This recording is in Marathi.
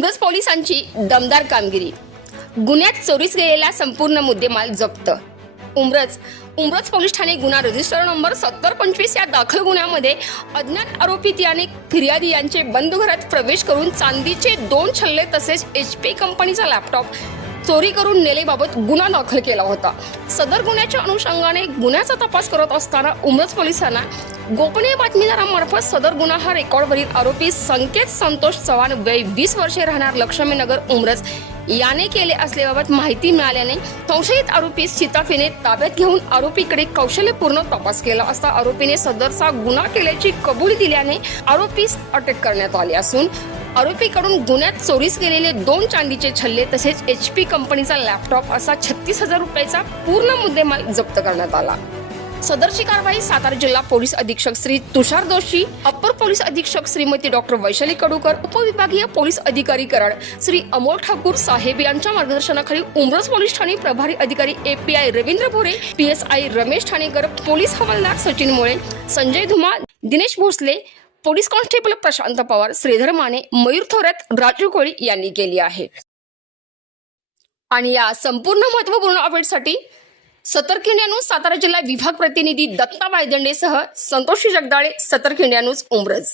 उमरज पोलिसांची दमदार कामगिरी. गुन्ह्यात चोरीस गेलेला संपूर्ण मुद्देमाल जप्त. उमरज उमरज पोलीस ठाणे गुन्हा रजिस्टर नंबर सत्तर पंचवीस या दाखल गुन्ह्यामध्ये अज्ञात आरोपित याने फिर्यादी यांचे बंद घरात प्रवेश करून चांदीचे दोन छल्ले तसेच एच पी कंपनीचा लॅपटॉप चोरी करून नेलेबाबत गुन्हा दाखल केला होता. सदर गुन्ह्याच्या अनुषंगाने गुन्ह्याचा तपास करत असताना उमरज पोलिसांना गोपनीय बातमीदारांमार्फत सदर गुन्हा हा रेकॉर्डवरील आरोपी संकेत संतोष चव्हाण वय वीस वर्षे राहणार लक्ष्मीनगर उमरज याने केले असल्याबाबत माहिती मिळाल्याने संशयित आरोपी सीताफीने ताब्यात घेऊन आरोपीकडे कौशल्यपूर्ण तपास केला असता आरोपीने सदरचा गुन्हा केल्याची कबुली दिल्याने आरोपीस अटक करण्यात आली असून आरोपीकडून गुन्ह्यात चोरीस गेलेले दोन चांदीचे छल्ले तसेच एच पी कंपनीचा लॅपटॉप असा छत्तीस हजार रुपयाचा पूर्ण मुद्देमाल जप्त करण्यात आला. सदरची कारवाई सातारा जिल्हा पोलीस अधीक्षक श्री तुषार दोषी अप्पर पोलीस अधीक्षक श्रीमती डॉक्टर वैशाली कडूकर उपविभागीय पोलीस अधिकारी कराड श्री अमोल ठाकूर साहेब यांच्या मार्गदर्शनाखाली उमरस पोलीस ठाणे प्रभारी अधिकारी API Ravindra Bhore PSI Ramesh Thanekar police हवालदार सचिन मुळे संजय धुमा दिनेश भोसले पोलीस कॉन्स्टेबल प्रशांत पवार श्रीधर माने मयूर थोरात राजू कोळी यांनी केली आहे. आणि या संपूर्ण महत्त्वपूर्ण अपडेटसाठी सतर्क इंडिया न्यूज सातारा जिल्हा विभाग प्रतिनिधी दत्ता वायदंडेसह संतोषी जगदाळे सतर्क इंडिया न्यूज उमरज.